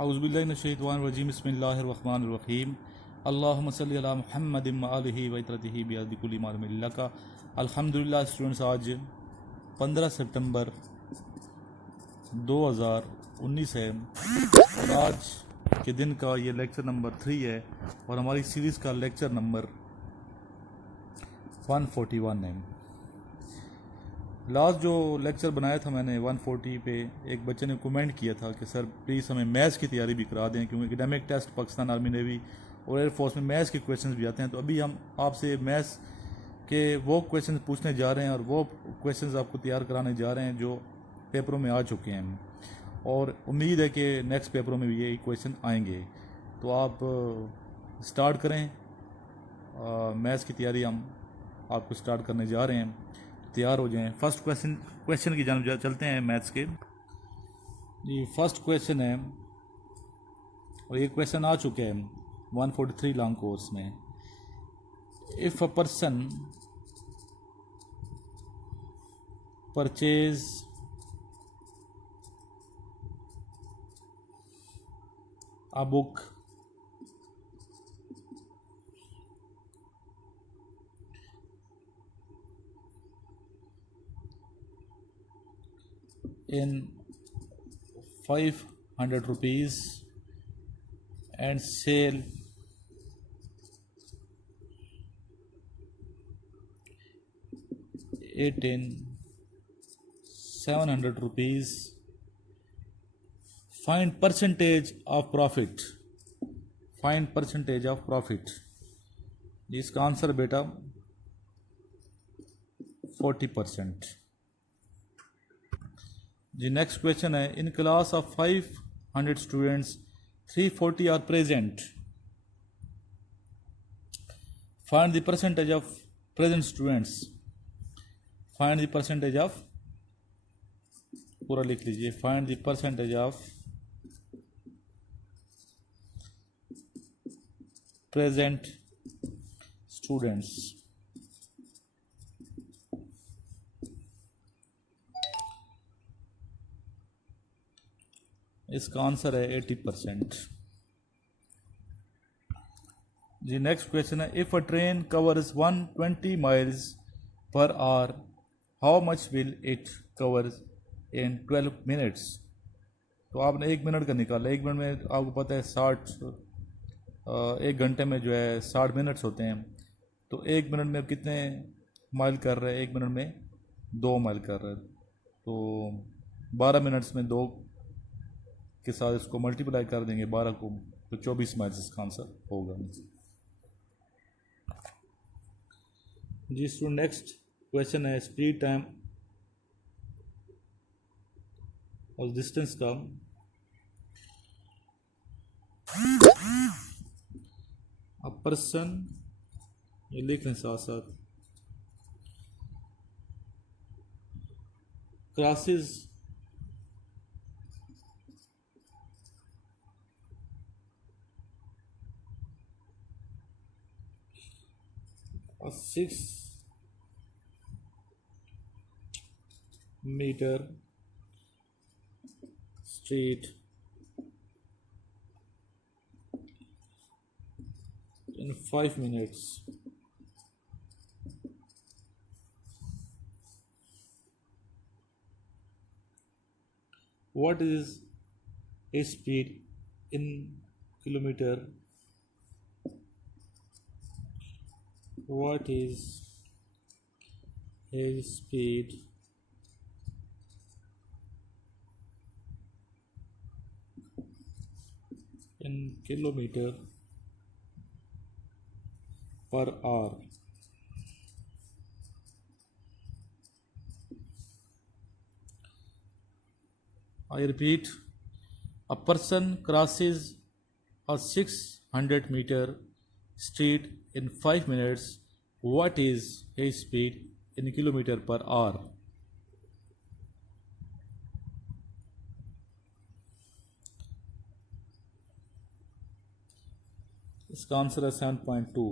औज़ुबिल्लाहिमिनश्शैतानिर्रजीम बिस्मिल्लाहिर्रहमानिर्रहीम अल्लाहुम्मा सल्लि अला मुहम्मदिन व आलिहि व इत्रतिहि बिअदि कुल्लि मालूमिन लका। अल्हम्दुलिल्लाह स्टूडेंट्स, आज 15 सितंबर 2019 है और आज के दिन का ये लेक्चर नंबर 3 है और हमारी सीरीज़ का लेक्चर नंबर 141 है। लास्ट जो लेक्चर बनाया था मैंने 140 पे, एक बच्चे ने कमेंट किया था कि सर प्लीज़ हमें मैथ्स की तैयारी भी करा दें, क्योंकि academic test Pakistan army navy और एयरफोर्स में मैथ्स के क्वेश्चंस भी आते हैं। तो अभी हम आपसे मैथ्स के वो क्वेश्चंस पूछने जा रहे हैं और वो क्वेश्चंस आपको तैयार कराने जा रहे हैं जो पेपरों में आ चुके हैं, और उम्मीद है कि नेक्स्ट पेपरों में भी ये क्वेश्चन आएंगे। तो आप स्टार्ट करें, मैथ्स की तैयारी हम आपको स्टार्ट करने जा रहे हैं, तैयार हो जाएं। फर्स्ट क्वेश्चन की जानब चलते हैं मैथ्स के। ये फर्स्ट क्वेश्चन है और ये क्वेश्चन आ चुके हैं 143 लॉन्ग कोर्स में। If a person purchase a book in 500 rupees and sell it in 700 rupees, find percentage of profit। Find percentage of profit. इसका आंसर बेटा 40%। जी नेक्स्ट क्वेश्चन है, in class of 500 students 340 are present, find the percentage of present students. Find the percentage of, पूरा लिख लीजिए, find the percentage of present students. इसका answer है 80%। जी नेक्स्ट क्वेश्चन है, if a train covers 120 miles per hour, how much will it cover in 12 minutes. तो आपने 1 minute का निकाला, 1 मिनट में आपको पता है 1 घंटे में जो है 60 मिनट्स होते हैं। तो 1 मिनट में कितने माइल कर रहे हैं? 1 मिनट में 2 माइल कर रहे हैं। तो 12 मिनट्स में 2 के साथ इसको मल्टीप्लाई कर देंगे 12 को, तो 24 माइल्स इसका आंसर होगा। जी स्टूडेंट, नेक्स्ट क्वेश्चन है स्पीड टाइम और डिस्टेंस का। अ पर्सन, ये लिख लें साथ साथ, crosses a 6 meter street in 5 minutes. What is a speed in kilometer? What is a speed in kilometer per hour? I repeat, a person crosses a 600 meter street in 5 minutes. What is his speed in kilometer per hour? इसका answer है 7.2।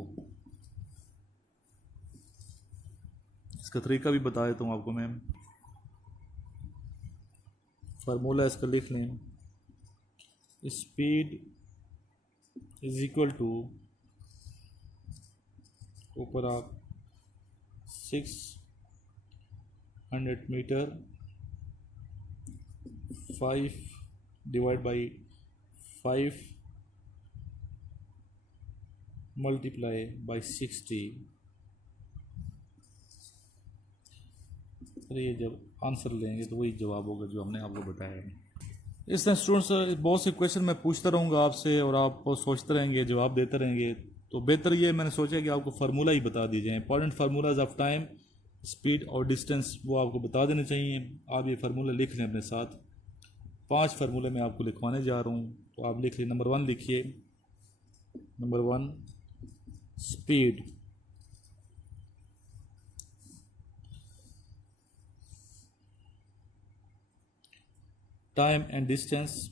इसका तरीका भी बता देता हूँ आपको मैं। फार्मूला इसका लिख लें, स्पीड इज इक्वल टू, ऊपर आप 600 metre 5 divide by 5 multiply by 60। अरे ये जब आंसर लेंगे तो वही जवाब होगा जो हमने आपको बताया है। इस तरह स्टूडेंट्स बहुत से क्वेश्चन मैं पूछता रहूँगा आपसे और आप सोचते रहेंगे, जवाब देते रहेंगे, तो बेहतर ये मैंने सोचा कि आपको फार्मूला ही बता दी जाए। Important formulas of time, speed और डिस्टेंस वो आपको बता देने चाहिए। आप ये फार्मूला लिख लें अपने साथ। 5 फार्मूले मैं आपको लिखवाने जा रहा हूँ, तो आप लिख लीजिए। नंबर 1 लिखिए। Number 1 speed, time and distance,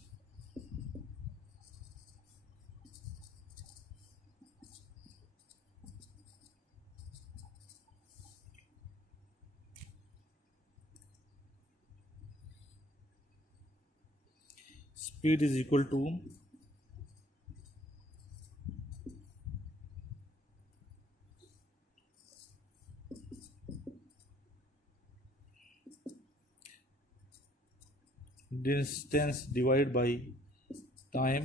speed is equal to distance divided by time।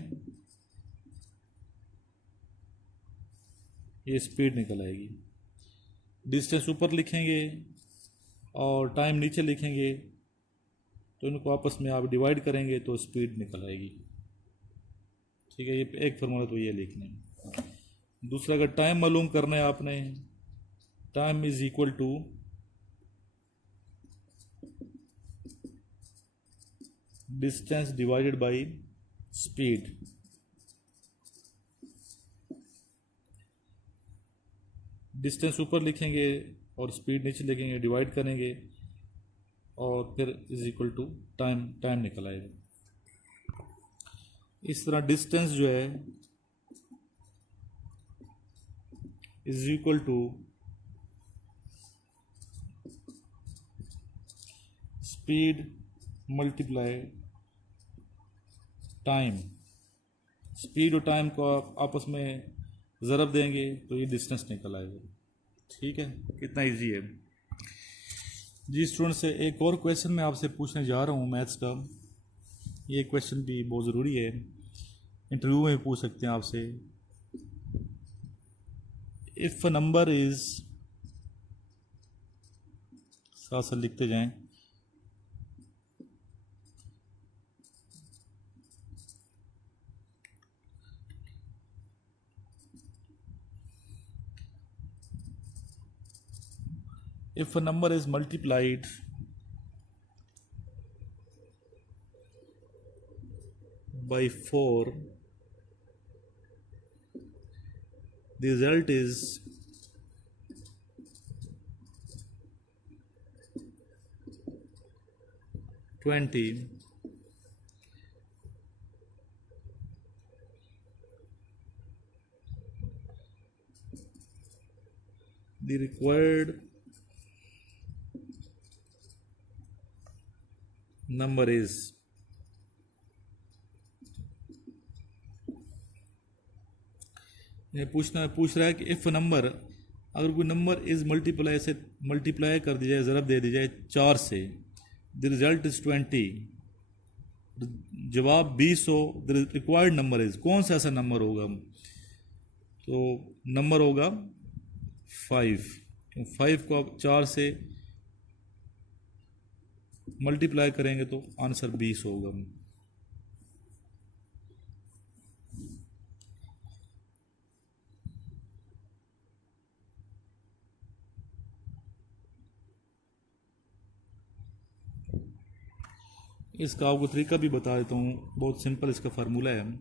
ये स्पीड निकल आएगी। डिस्टेंस ऊपर लिखेंगे और टाइम नीचे लिखेंगे, तो इनको आपस में आप डिवाइड करेंगे तो स्पीड निकल आएगी। ठीक है, ये एक फार्मूला तो ये लिखना है। दूसरा, अगर टाइम मालूम करना है आपने, time is equal to distance divided by speed. Distance ऊपर लिखेंगे और स्पीड नीचे लिखेंगे, डिवाइड करेंगे और फिर is equal to time, time निकल आएगा। इस तरह डिस्टेंस जो है is equal to speed multiply time. Speed और टाइम को आप आपस में ज़रब देंगे तो ये डिस्टेंस निकल आएगा। ठीक है, कितना इजी है। जी स्टूडेंट से एक और क्वेश्चन मैं आपसे पूछने जा रहा हूँ मैथ्स का। ये क्वेश्चन भी बहुत ज़रूरी है, इंटरव्यू में पूछ सकते हैं आपसे। इफ़ अ नंबर इज़, साथ साथ लिखते जाएं, if a number is multiplied by 4, the result is 20, the required number is, ये पूछ रहा है कि इफ़ नंबर, अगर कोई नंबर इज़ मल्टीप्लाई से मल्टीप्लाई कर दी जाए, ज़रब दे दी जाए 4 से, द रिज़ल्ट इज़ 20, जवाब 20 हो, द रिक्वायर्ड नंबर इज़, कौन सा ऐसा नंबर होगा? तो नंबर होगा 5। 5 को आप 4 से मल्टीप्लाई करेंगे तो आंसर 20 होगा। इसका आपको तरीका भी बता देता हूँ, बहुत सिंपल इसका फार्मूला है।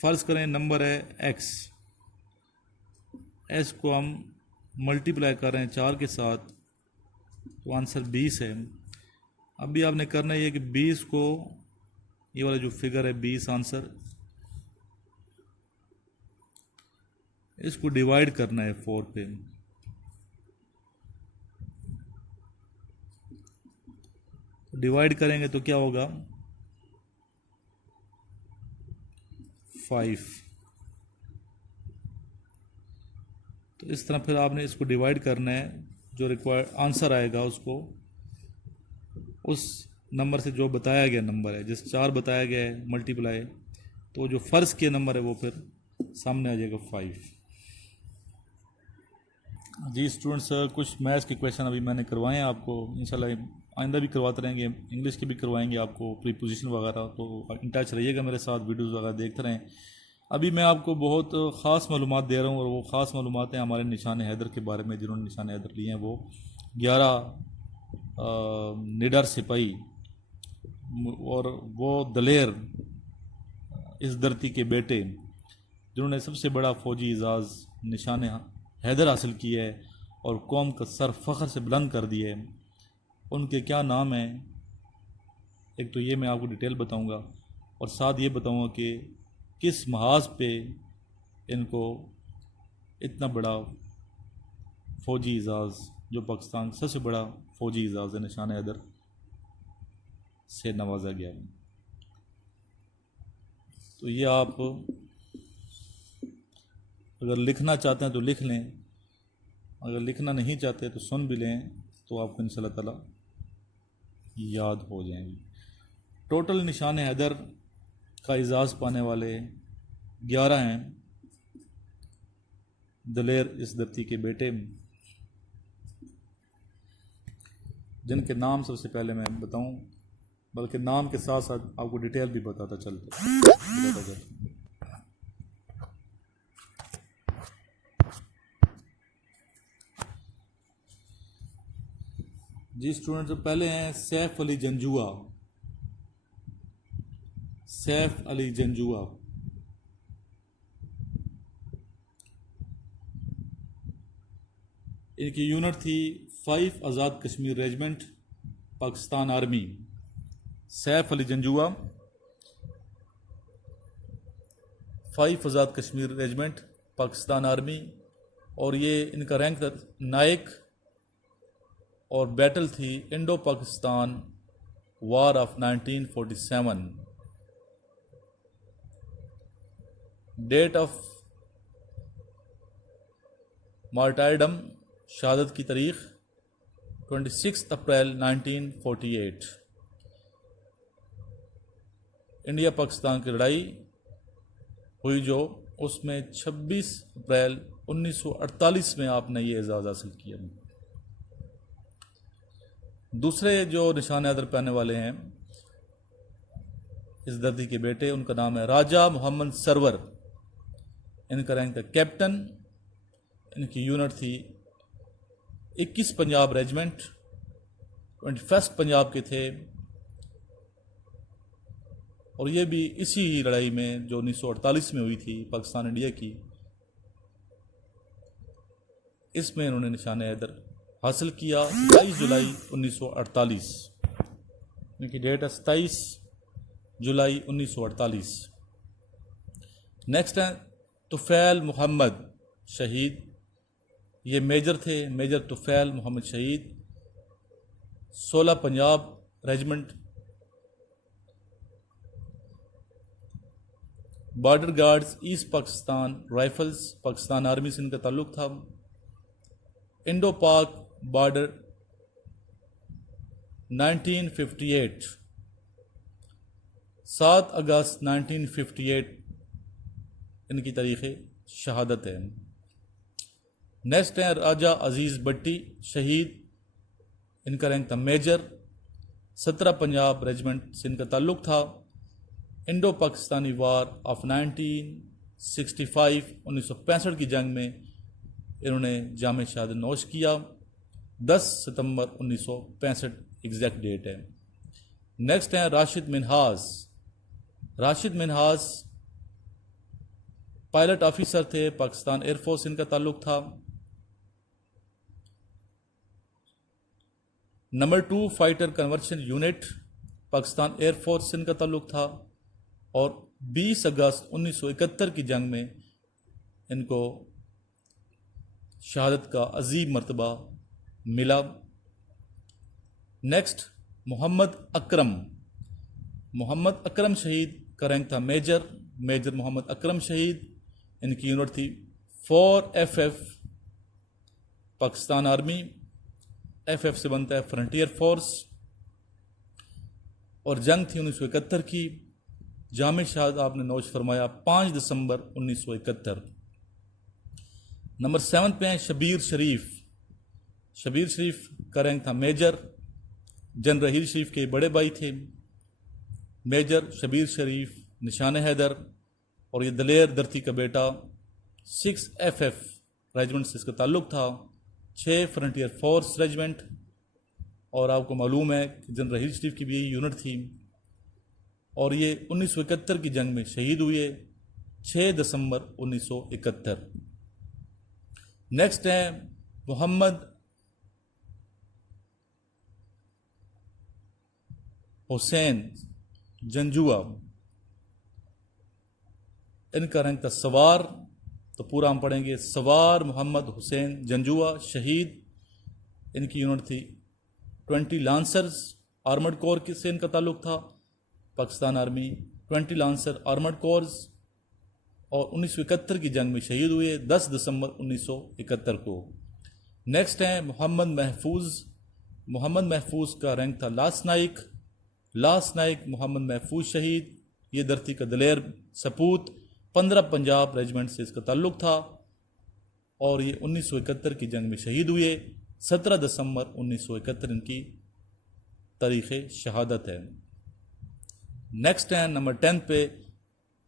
फ़र्ज़ करें नंबर है एक्स, एस को हम मल्टीप्लाई कर रहे हैं 4 के साथ, तो आंसर 20 है। अभी आपने करना ये कि 20 को, ये वाला जो फिगर है 20 आंसर, इसको डिवाइड करना है 4 पे। डिवाइड करेंगे तो क्या होगा, 5। तो इस तरह फिर आपने इसको डिवाइड करना है, जो रिक्वायर्ड आंसर आएगा उसको उस नंबर से जो बताया गया नंबर है, जिस 4 बताया गया है मल्टीप्लाई, तो जो फ़र्ज़ किया नंबर है वो फिर सामने आ जाएगा 5। जी स्टूडेंट्स, कुछ मैथ्स के क्वेश्चन अभी मैंने करवाए हैं आपको, इंशाल्लाह आइंदा भी करवाते रहेंगे, इंग्लिश के भी करवाएंगे आपको, प्रीपोजिशन वगैरह। तो इन टच रहिएगा मेरे साथ, वीडियोस वगैरह देखते रहें। अभी मैं आपको बहुत ख़ास मालूमात दे रहा हूँ, और वो ख़ास मालूमात हैं हमारे निशान हैदर के बारे में, जिन्होंने निशान हैदर लिए हैं। वो 11 निडर सिपाही और वो दलेर इस धरती के बेटे, जिन्होंने सबसे बड़ा फ़ौजी एजाज़ निशान हैदर हासिल किया है और कौम का सर फ़ख्र से बुलंद कर दिया है, उनके क्या नाम हैं? एक तो ये मैं आपको डिटेल बताऊंगा, और साथ ये बताऊंगा कि किस महाज पे इनको इतना बड़ा फ़ौजी एजाज़, जो पाकिस्तान का सबसे बड़ा फ़ौजी एजाज़ है, निशान हैदर से नवाजा गया। तो ये आप अगर लिखना चाहते हैं तो लिख लें, अगर लिखना नहीं चाहते तो सुन भी लें, तो आपको इंशाअल्लाह ताला याद हो जाएंगी। टोटल निशान हैदर का एजाज़ पाने वाले 11 हैं, दलेर इस धरती के बेटे, जिनके नाम सबसे पहले मैं बताऊं, बल्कि नाम के साथ साथ आपको डिटेल भी बताता चलता। जी स्टूडेंट्स, पहले हैं सैफ अली जंजुआ। सैफ अली जंजुआ इनकी यूनिट थी 5 Azad Kashmir regiment, Pakistan army. Saif Ali Janjua 5 Azad Kashmir regiment, Pakistan army, और ये इनका रैंक था नायक, और बैटल थी Indo Pakistan war of 1947। Date of martyrdom, शहादत की तारीख 26 अप्रैल 1948। इंडिया पाकिस्तान की लड़ाई हुई जो, उसमें 26 अप्रैल 1948 में आपने ये एजाज़ हासिल किया। दूसरे जो निशान हैदर पाने वाले हैं इस धरती के बेटे, उनका नाम है राजा मोहम्मद सरवर। इनका रैंक था कैप्टन। इनकी यूनिट थी 21 पंजाब रेजिमेंट, 21 पंजाब के थे, और ये भी इसी लड़ाई में जो 1948 में हुई थी पाकिस्तान इंडिया की, इसमें इन्होंने निशान हैदर हासिल किया 27 जुलाई 1948। इनकी डेट है 27 जुलाई 1948। नेक्स्ट है तुफैल मोहम्मद शहीद। ये मेजर थे, मेजर तुफैल मोहम्मद शहीद, 16 Punjab regiment, border guards, east Pakistan rifles, Pakistan army से इनका ताल्लुक़ था। इंडो पाक बॉर्डर 1958, 7 अगस्त 1958 इनकी तारीख़ शहादत है। नेक्स्ट है राजा अजीज़ भट्टी शहीद। इनका रैंक था मेजर, 17 पंजाब रेजिमेंट से इनका ताल्लुक़ था। इंडो पाकिस्तानी वार ऑफ 1965 1965 की जंग में इन्होंने जाम शहादत नोश किया। 10 सितंबर 1965 एग्जैक्ट डेट है। नेक्स्ट है राशिद मिनहास। राशिद मिनहास पायलट ऑफिसर थे, पाकिस्तान एयरफोर्स इनका ताल्लुक़ था। Number 2 fighter conversion unit, Pakistan air force इनका ताल्लुक़ था, और 20 अगस्त 1971 की जंग में इनको शहादत का अजीम मर्तबा मिला। नेक्स्ट मोहम्मद अकरम। मोहम्मद अकरम शहीद का रैंक था मेजर, मेजर मोहम्मद अकरम शहीद, इनकी यूनिट थी 4FF पाकिस्तान आर्मी, FF से बनता है फ्रंटियर फोर्स, और जंग थी 1971 की। जाम शहादत आपने नोश फरमाया 5 दिसंबर 1971। नंबर 7 पे हैं शबीर शरीफ। शबीर शरीफ का रैंक था मेजर, जनरल रहील शरीफ के बड़े भाई थे। मेजर शबीर शरीफ निशान हैदर, और ये दलेर धरती का बेटा 6FF रेजिमेंट से इसका ताल्लुक़ था, 6 फ्रंटियर फोर्स रेजिमेंट। और आपको मालूम है कि जनरल रहील शरीफ की भी यही यूनिट थी, और ये 1971 की जंग में शहीद हुए 6 दिसंबर 1971। नेक्स्ट है मोहम्मद हुसैन जंजुआ, इनका रैंक था सवार, तो पूरा हम पढ़ेंगे सवार मोहम्मद हुसैन जंजुआ शहीद। इनकी यूनिट थी 20 लांसर्स आर्मर्ड कोर से इनका ताल्लुक़ था, Pakistan army 20 lancer armoured course, और 1971 की जंग में शहीद हुए 10 दिसंबर 1971 को। नेक्स्ट है मोहम्मद महफूज। मोहम्मद महफूज का रैंक था लास्ट नाइक मोहम्मद महफूज शहीद, ये धरती का दलेर सपूत, 15 पंजाब रेजिमेंट से इसका ताल्लुक़ था, और ये 1971 की जंग में शहीद हुए 17 दिसंबर 1971 इनकी तारीख़ शहादत है। नेक्स्ट है नंबर 10 पे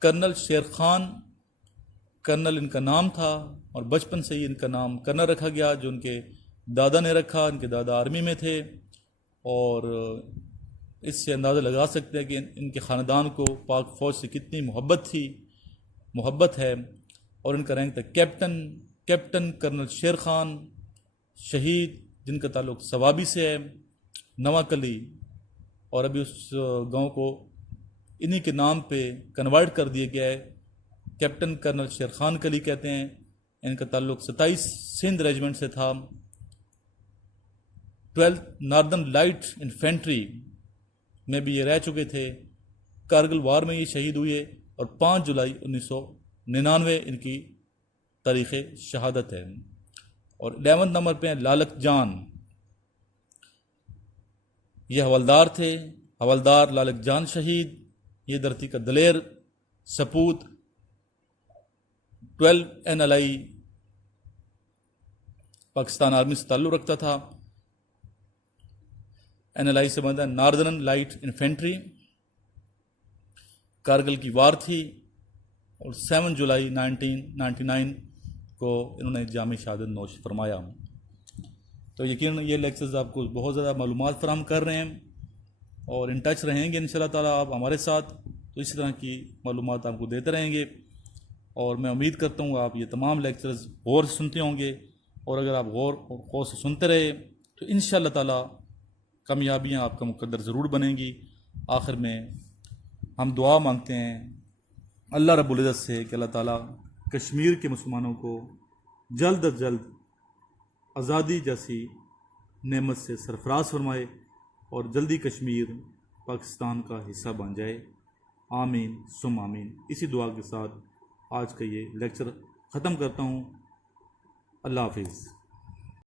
कर्नल शेर खान। कर्नल इनका नाम था, और बचपन से ही इनका नाम कर्नल रखा गया, जो उनके दादा ने रखा। इनके दादा आर्मी में थे, और इससे अंदाज़ा लगा सकते हैं कि इनके ख़ानदान को पाक फ़ौज से कितनी मोहब्बत है। और इनका रैंक था कैप्टन कर्नल शेर खान शहीद, जिनका ताल्लुक़ सवाबी से है, नवाकली, और अभी उस गांव को इन्हीं के नाम पे कन्वर्ट कर दिया गया है, कैप्टन कर्नल शेर खान कली कहते हैं। इनका ताल्लुक़ 27 सिंध रेजिमेंट से था। 12th नॉर्दर्न लाइट इन्फेंट्री में भी ये रह चुके थे। कारगिल वार में ये शहीद हुए, और 5 जुलाई 1999 इनकी तारीख़ शहादत है। और 11वें नंबर पे हैं लालक जान। ये हवलदार थे, हवलदार लालक जान शहीद, ये धरती का दलेर सपूत, 12 NLI पाकिस्तान आर्मी से ताल्लुक़ रखता था। NLI से बनता है नॉर्दर्न लाइट इन्फेंट्री। कारगिल की वार थी, और 7 जुलाई 1999 को इन्होंने जाम शहादत नोश फरमाया। तो यकीन ये लेक्चर्स आपको बहुत ज़्यादा मालूमात फराहम कर रहे हैं, और इन टच रहेंगे इंशाल्लाह ताला आप हमारे साथ, तो इसी तरह की मालूमात आपको देते रहेंगे। और मैं उम्मीद करता हूँ आप ये तमाम लेक्चर्स गौर से सुनते होंगे, और अगर आप गौर से सुनते रहे तो इंशाल्लाह ताला कामयाबियाँ आपका मुकद्दर ज़रूर बनेंगी। आखिर में हम दुआ मांगते हैं अल्लाह रब्बुल इज़्ज़त से कि अल्लाह ताला कश्मीर के मुसलमानों को जल्द अज जल्द आज़ादी जैसी नेमत से सरफराज फरमाए, और जल्दी कश्मीर पाकिस्तान का हिस्सा बन जाए। आमीन सुम आमीन। इसी दुआ के साथ आज का ये लेक्चर ख़त्म करता हूँ। अल्लाह हाफिज़।